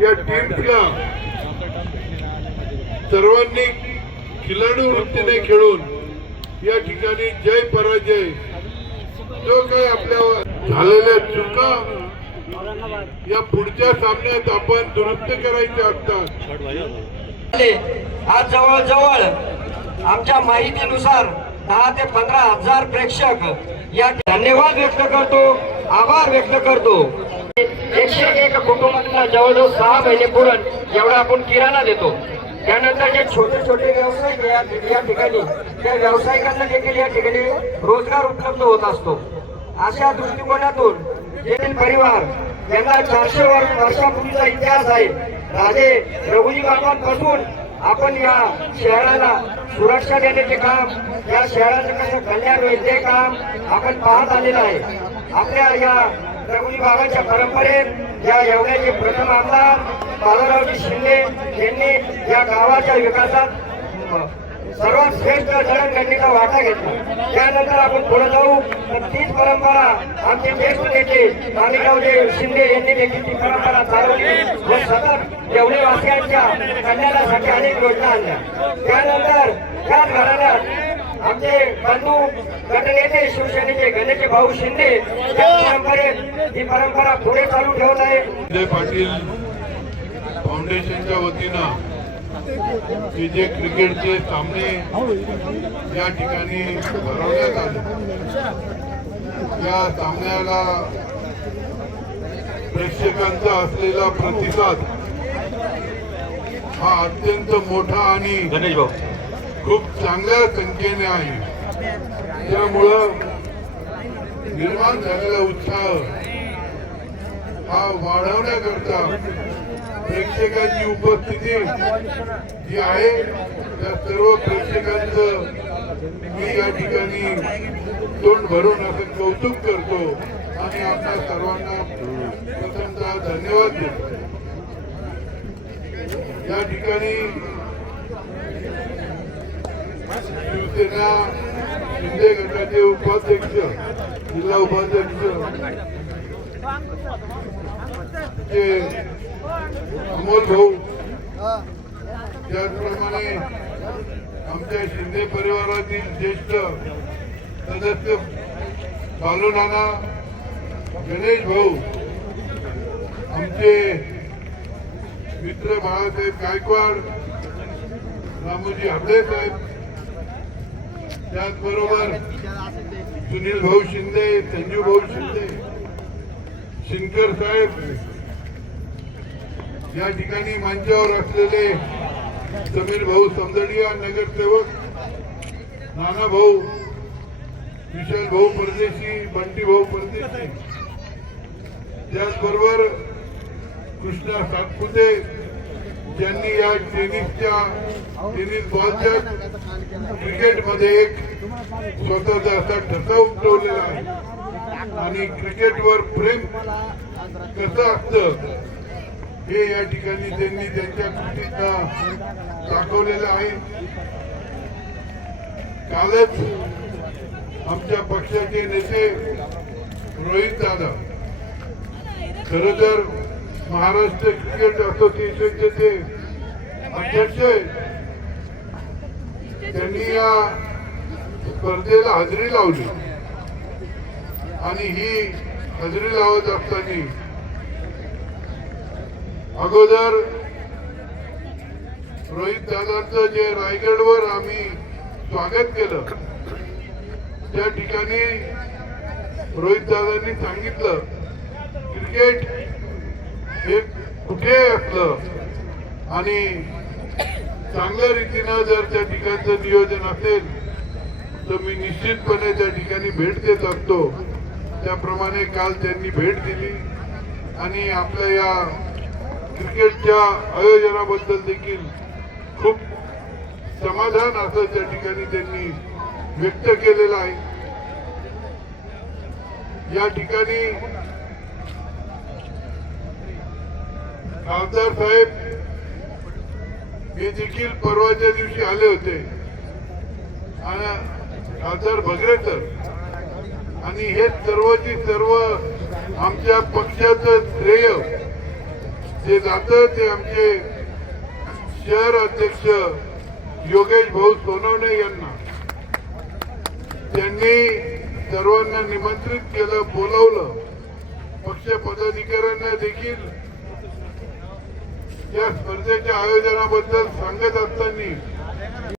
या टीमला सर्वांनी खिलाडू वृत्तीने खेळून या ठिकाणी जय पराजय जो काही आपल्या झालेल्या चुका या पुढच्या सामन्यात आपण दुरुस्त करायच्या असतात। आज जवळजवळ आमच्या माहितीनुसार 10 ते 15 हजार प्रेक्षक या धन्यवाद व्यक्त करतो, आभार व्यक्त करतो। 101 कुटुंबांना जवळजवळ 6 महिने पुरण एवढा आपण किराणा देतो। त्यानंतर जे छोटे छोटे व्यवसाय या ठिकाणी त्या व्यावसायिकांना देखील या ठिकाणी रोजगार उपलब्ध होत असतो। अशा दृष्टिकोनातून येथील परिवार यांना 400 वर्षापूर्वीचा इतिहास आहे। राजे रघुजी बाबांपासून आपण या शहराला सुरक्षा देण्याचे काम, या शहराचं कसं कल्याण होईल ते काम आपण पाहत आलेलं आहे। आपल्या या रघुजी बाबांच्या परंपरेत या येवल्याचे प्रथम आमदार बालारावजी शिंदे यांनी या गावाच्या विकासात सर्वात श्रेष्ठ जडणघडणीचा वाटा घेतला। त्यानंतर आपण पुढे जाऊ तर तीच परंपरा आमचे ज्येष्ठ नेते माणिकरावजी शिंदे यांनी देखील ती परंपरा चालवली व सतत येवलेवासियांच्या कल्याणासाठी अनेक योजना आणल्या। त्यानंतर त्याच घराण्यात आमचे बंधू गटनेते शिवसेनेचे गणेश भाऊ शिंदे या परंपरेत ही परंपरा पुढे चालू ठेवत आहे। जय पाटील फाउंडेशनच्या वतीनं हे जे क्रिकेटचे सामने या ठिकाणी भरवण्यात आले, या सामन्याला प्रेक्षकांचा असलेला प्रतिसाद हा अत्यंत मोठा आणि खूप चांगल्या संख्येने आहे। त्यामुळं निर्माण झालेला उत्साह हा वाढवण्याकरता प्रेक्षकांची उपस्थिती जी आहे त्या सर्व प्रेक्षकांचं मी या ठिकाणी तोंड भरून असं कौतुक करतो आणि आपल्या सर्वांना प्रथमतः धन्यवाद देतो। या ठिकाणी शिवसेना शिंदे गटाचे उपाध्यक्ष, जिल्हा उपाध्यक्ष अमोल भाऊ, त्याचप्रमाणे आमच्या शिंदे परिवारातील ज्येष्ठ सदस्य बालू नाना, गणेश भाऊ, आमचे मित्र बाळासाहेब गायकवाड, रामोजी हबळे साहेब, त्याचबरोबर सुनील भाऊ शिंदे, संजू भाऊ शिंदे, शिंकर साहेब, या ठिकाणी मंचावर असलेले समीर भाऊ समदडिया नगरसेवक, नाना भाऊ, विशाल भाऊ परदेशी, बंटी भाऊ परदेशी, त्याचबरोबर कृष्णा सातपुते ज्यांनी या टेनिस बॉलच्या क्रिकेटमध्ये एक स्वतःचा असा ठसा उमटवलेला आहे आणि क्रिकेटवर प्रेम कसं असतं हे या ठिकाणी त्यांनी त्यांच्या कृतीत दाखवलेलं आहे। कालच आमच्या पक्षाचे नेते रोहित दादा, खर तर महाराष्ट्र क्रिकेट असोसिएशनचे ते अध्यक्ष आहेत, त्यांनी या स्पर्धेला हजेरी लावली आणि ही हजेरी लावत असताना अगोदर रोहित दादांचं जे रायगडवर आम्ही स्वागत केलं त्या ठिकाणी रोहित दादांनी सांगितलं क्रिकेट हे कुठे असलं आणि चांगल्या रीतीनं जर त्या ठिकाणचं नियोजन असेल तर मी निश्चितपणे त्या ठिकाणी भेट देत असतो। त्याप्रमाणे काल त्यांनी भेट दिली आणि आपल्या या क्रिकेटच्या आयोजनाबद्दल देखील खूप समाधान असं त्या ठिकाणी त्यांनी व्यक्त केलेलं आहे। या ठिकाणी खासदार साहेब हे देखील परवाच्या दिवशी आले होते आणि खासदार भगरेकर आणि हे सर्वची सर्व आमच्या पक्षाचं श्रेय जे जातं ते आमचे शहर अध्यक्ष योगेश भाऊ सोनवणे यांना. त्यांनी सर्वांना निमंत्रित केलं, बोलावलं. पक्ष पदाधिकाऱ्यांना देखील या स्पर्धेच्या आयोजनाबद्दल सांगत असताना